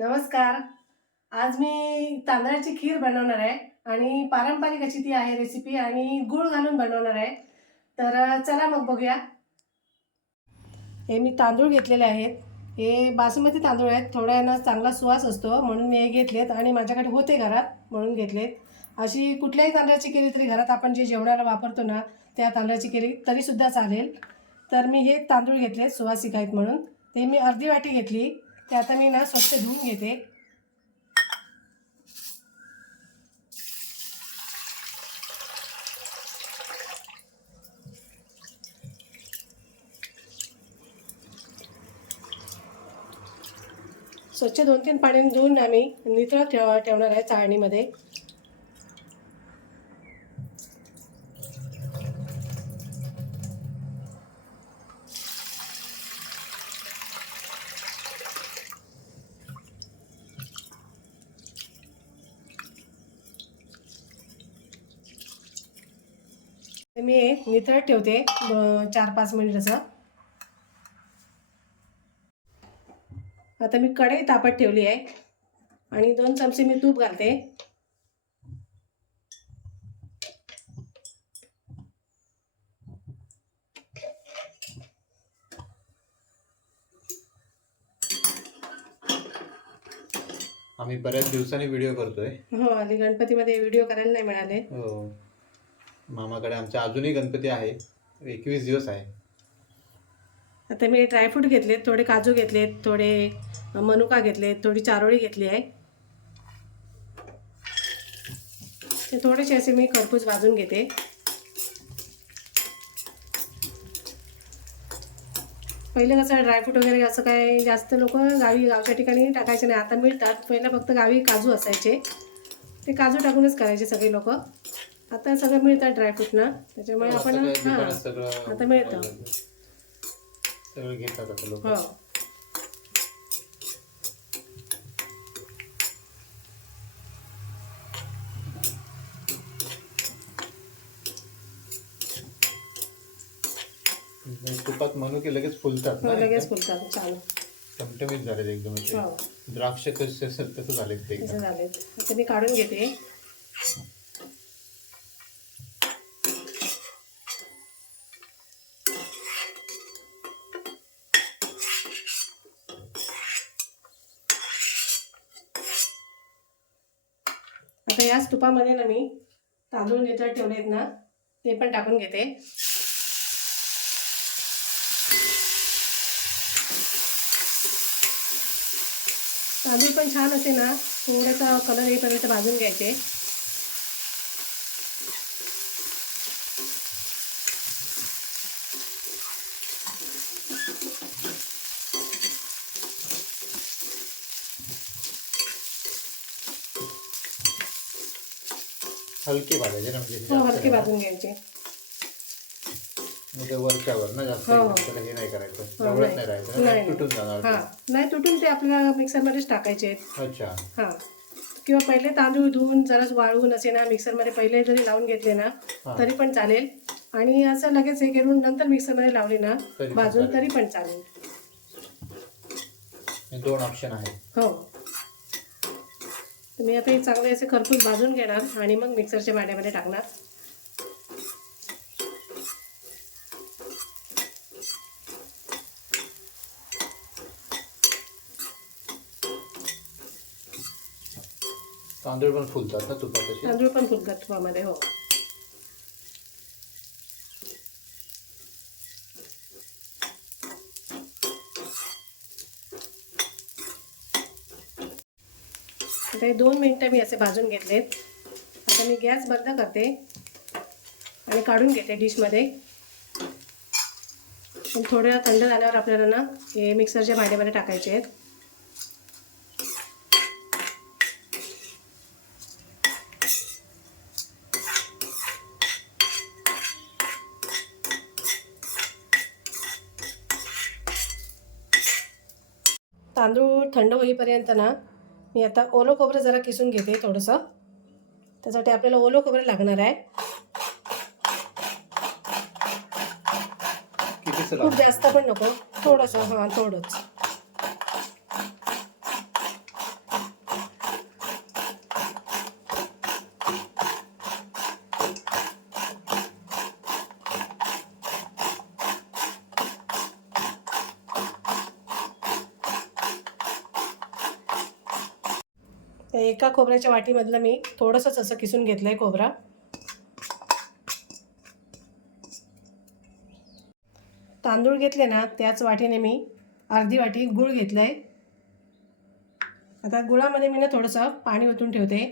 नमस्कार. आज मी तांदळाची खीर बनवणार आहे आणि पारंपरिक अशी ती आहे रेसिपी आणि गूळ घालून बनवणार आहे. तर चला मग बघूया. हे मी तांदूळ घेतलेले आहेत. हे बासमती तांदूळ आहेत. थोडा ना चांगला सुवास असतो म्हणून मी हे घेतलेत आणि माझ्याकडे होते घरात म्हणून घेतलेत. अशी कुठल्याही तांदळाची केली तरी घरात आपण जे जेवणाला वापरतो ना त्या तांदळाची केली तरीसुद्धा चालेल. तर मी हे तांदूळ घेतले सुवासिक आहेत म्हणून. ते मी अर्धी वाटी घेतली. ते आता मी ना स्वच्छ धुवून घेते. स्वच्छ 2-3 पाण्याने धुवून आम्ही नितळत ठेवणार आहे चाळणीमध्ये. मी हे नितळत ठेवते 4-5 मिनिट असं. आता मी कढई तापत ठेवली आहे आणि 2 चमचे मी तूप घालते. आम्ही बऱ्याच दिवसांनी व्हिडिओ करतोय. हो, आधी गणपतीमध्ये व्हिडिओ करायला नाही मिळाले. हो, मामाकडे आमच्या अजूनही गणपती आहे. 21 दिवस आहे. आता मी ड्रायफ्रूट घेतलेत, थोडे काजू घेतलेत, थोडे मनुका घेतलेत, थोडी चारोळी घेतली आहे. ते थोडेसे असे मी खरपूस भाजून घेते. पहिले कसं ड्रायफ्रूट वगैरे असं काय जास्त लोक गावच्या ठिकाणी टाकायचे नाही, आता मिळतात. पहिलं फक्त गावी काजू असायचे, ते काजू टाकूनच करायचे सगळे लोक. आता सगळं मिळतात ड्रायफ्रूट ना, त्याच्यामुळे आपण आता मिळतं सगळं घेतात आता लोक. हो. तुपात मनुके लगेच फुलतात ना, लगेच फुलतात. छान टमटमीत झाले एकदम. हो, द्राक्ष तसं झाले ते तसं झाले. आता मी काढून घेते. आता याच तुपामध्ये ना मी तांदूळ नितळत ठेवले आहेत ना ते पण टाकून घेते. तांदूळ पण छान असे ना थोडासा कलर येईपर्यंत भाजून घ्यायचे. हलके भाजायचे ना, म्हणजे हो, हलके भाजून घ्यायचे. म्हणजे वरच्यावर ना जास्त त्याला हे नाही करायचं, जवळच नाही राहायचं, नाही, तुटून जाणार. हां, नाही तुटून ते आपल्याला मिक्सरमध्येच टाकायचे आहेत. अच्छा. हां, किंवा पहिले तांदूळ धुवून जराच वाळवून असे ना मिक्सरमध्ये पहिले जरी लावून घेतले ना तरी पण चालेल. आणि असं लगेच हे करून नंतर मिक्सरमध्ये लावले ना भाजून तरी पण चालेल. 2 ऑप्शन आहेत. हो, मी आता हे चांगले असे खरपूस भाजून घेणार आणि मग मिक्सरच्या भांड्यामध्ये टाकणार. तांदूळ पण फुलतात ना तुपात? तांदूळ पण फुलतात तुपामध्ये. हो, आता हे 2 मिनिटं मी असे भाजून घेतलेत. आता मी गॅस बंद करते आणि काढून घेते डिशमध्ये. पण थोडं थंड झाल्यावर आपल्याला ना हे मिक्सरच्या भांड्यामध्ये टाकायचे आहेत. तांदूळ थंड होईपर्यंत ना मी आता ओलं खोबरं जरा किसून घेते थोडंसं. त्यासाठी आपल्याला ओलं खोबरं लागणार आहे. खूप जास्त पण नको, थोडंसं. हां, थोडंच. तर एका खोबऱ्याच्या वाटीमधलं मी थोडंसंच असं किसून घेतलं आहे खोबरा. तांदूळ घेतले ना त्याच वाटीने मी अर्धी वाटी गूळ घेतलं आहे. आता गुळामध्ये मी ना थोडंसं पाणी ओतून ठेवते.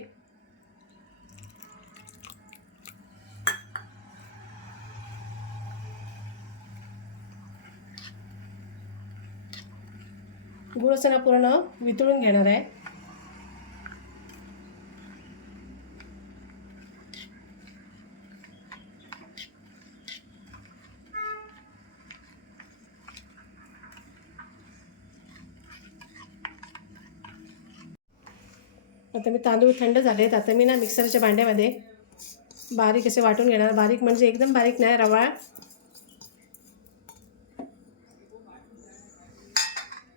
गूळ असं ना पूर्ण वितळून घेणार आहे. आता मी तांदूळ थंड झालेत. आता मी ना मिक्सरच्या भांड्यामध्ये बारीक असे वाटून घेणार. बारीक म्हणजे एकदम बारीक नाही, रवा.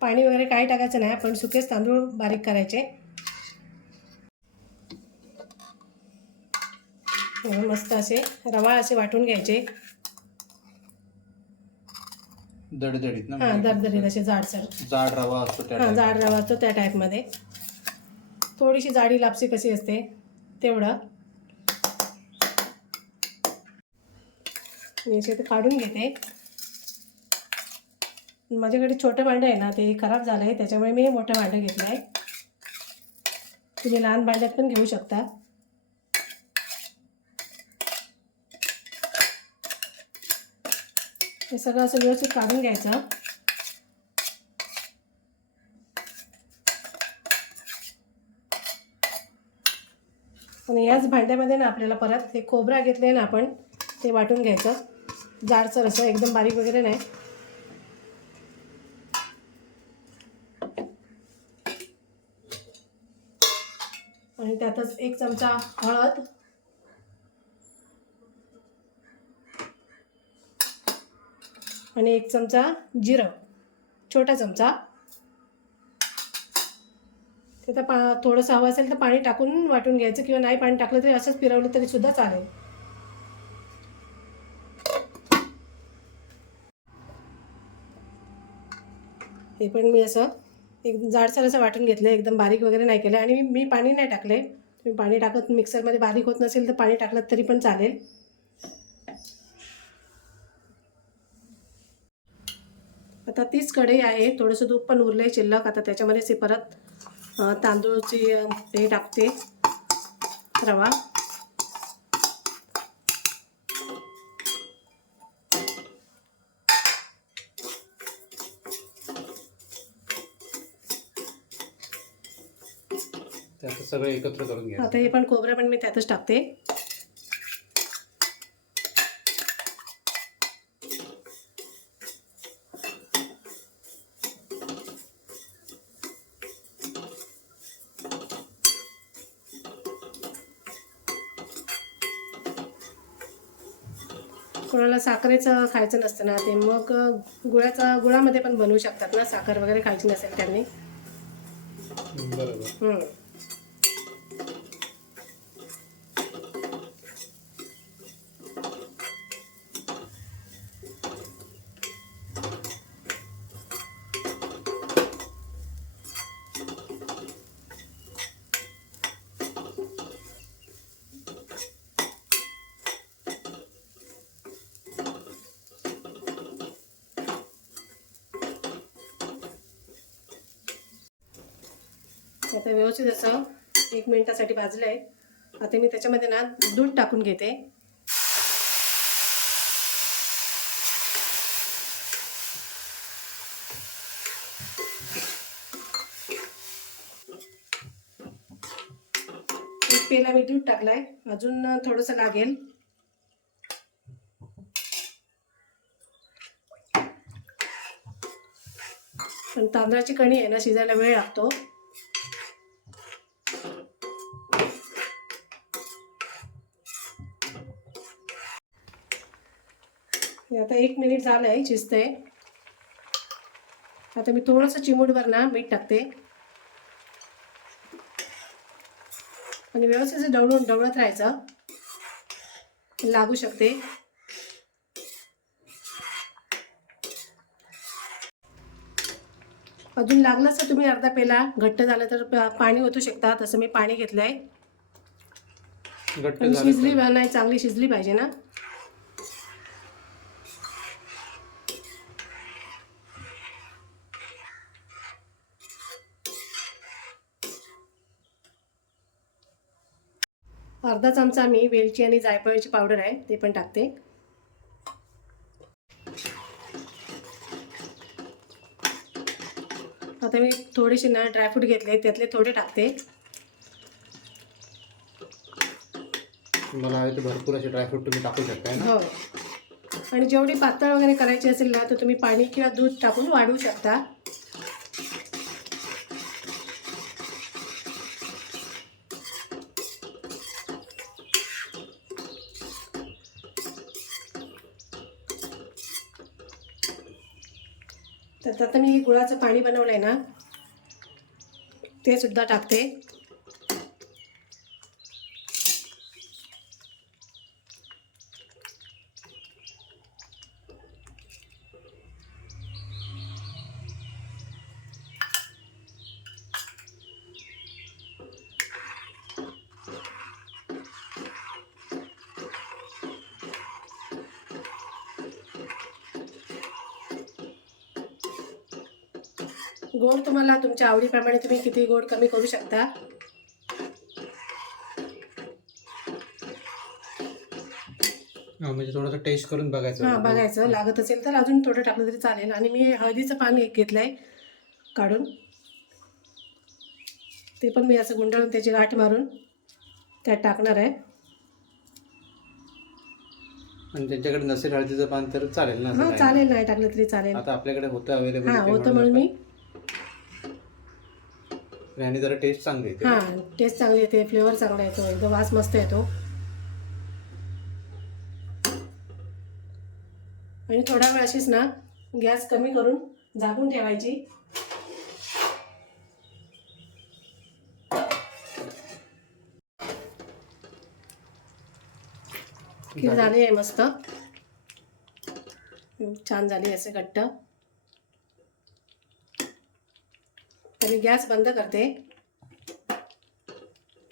पाणी वगैरे काही टाकायचं नाही, पण सुकेच तांदूळ बारीक करायचे. मस्त असे रवा असे वाटून घ्यायचे. दडदडीत ना, हां, दरदरीत असे जाडसर. जाड रवा असतो त्या हां, जाड रवा असतो त्या टाईपमध्ये. थोडीशी जाडी लापसी कशी असते तेवढं. मी असे ते काढून घेते. माझ्याकडे छोटं भांडं आहे ना, ते खराब झालं आहे, त्याच्यामुळे मी मोठं भांडं घेतलं आहे. तुम्ही लहान भांड्यात पण घेऊ शकता. हे सगळं असं व्यवस्थित काढून घ्यायचं. आणि याच भांड्यामध्ये ना आपल्याला परत हे खोबरा घेतले ना आपण, ते वाटून घ्यायचं. जाडसर असं, एकदम बारीक वगैरे नाही. आणि त्यातच 1 चमचा हळद, आणि 1 चमचा जिरं, छोटा चमचा. ते तर थोडंसं हवं असेल तर पाणी टाकून वाटून घ्यायचं, किंवा नाही पाणी टाकलं तरी असंच फिरवलं तरी सुद्धा चालेल. हे पण मी असं एकदम जाडसर असं वाटून घेतलं, एकदम बारीक वगैरे नाही केलं. आणि मी पाणी नाही टाकले. तुम्ही पाणी टाकत मिक्सरमध्ये बारीक होत नसेल तर पाणी टाकलं तरी पण चालेल. आता तीच कढई आहे, थोडंसं तूप पण उरलं आहे शिल्लक. आता त्याच्यामध्येच हे परत तांदूळची हे टाकते, रवा. त्याचं सगळं एकत्र करून घ्या. आता हे पण खोबरं पण मी त्यातच टाकते. कोणाला साखरेचं खायचं नसतं ना, ते मग गुळामध्ये पण बनवू शकतात ना. साखर वगैरे खायची नसेल त्यांनी. बरोबर. आता व्यवस्थित असं 1 मिनिटासाठी भाजलं आहे. आता मी त्याच्यामध्ये ना दूध टाकून घेते. एक पेला मी दूध टाकलाय, अजून थोडंसं लागेल. पण तांदळाची कणी आहे ना, शिजायला वेळ लागतो. आता 1 मिनिट झालंय, शिजतंय. आता मी थोडंसं चिमूटभर ना मीठ टाकते आणि व्यवस्थित ढवळत राहायचं, लागू शकते. अजून लागलंच तर तुम्ही अर्धा पेला, घट्ट झालं तर पाणी ओतू शकता. तसं मी पाणी घेतलं आहे. घट्ट पण झालं शिजली तर. नाही, चांगली शिजली पाहिजे ना. अर्धा चमचा मी वेलची आणि जायफळची पावडर आहे ते पण टाकते. आता मी थोडेसे ना ड्रायफ्रूट घेतले, त्यातले थोडे टाकते. मला हवे तर भरपूर असे ड्रायफ्रूट तुम्ही टाकू शकता ना. हो. आणि जेवढी पातळ वगैरे करायची असेल ना तर तुम्ही पाणी किंवा दूध टाकून वाढवू शकता. तर आता मी गुळाचं पाणी बनवलंय ना ते सुद्धा टाकते. गोड तुम्हाला तुमच्या आवडीप्रमाणे तुम्ही किती गोड कमी करू शकता. म्हणजे थोडंसं टेस्ट करून बघायचं. हां, बघायचं लागत असेल तर अजून थोडं टाकलं तरी चालेल. आणि मी हळदीचं पान एक घेतलंय काढून, ते पण मी असं गुंडाळून त्याची गाठ मारून त्यात टाकणार आहे. आणि त्यांच्याकडे नसेल हळदीचं पान तर चालेल ना, असं हां काही चालेल, नाही टाकलं तरी चालेल. आता आपल्याकडे होतं अवेलेबल. हां होतं म्हणून मी. आणि जरा टेस्ट चांगली येते. हां टेस्ट चांगली येते, फ्लेवर चांगला येतो, एकदम वास मस्त येतो. आणि थोडा वेळ अशीच ना गॅस कमी करून झाकून ठेवायची. खीर झाली आहे मस्त, छान झाली असे घट्ट. आणि गॅस बंद करते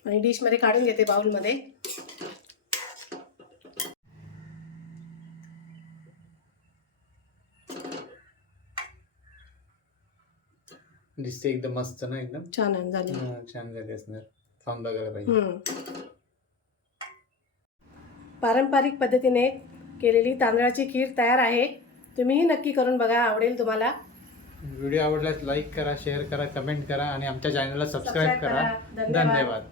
आणि डिशमध्ये काढून घेते बाउलमध्ये. दिसते एकदम मस्त ना, एकदम छान झाली. छान झाली असणार. खाऊन बघायला पाहिजे. पारंपरिक पद्धतीने केलेली तांदळाची खीर तयार आहे. तुम्हीही नक्की करून बघा, आवडेल तुम्हाला. व्हिडिओ आवडल्यास लाईक करा, शेअर करा, कमेंट करा आणि आमच्या चॅनलला सबस्क्राईब करा. धन्यवाद.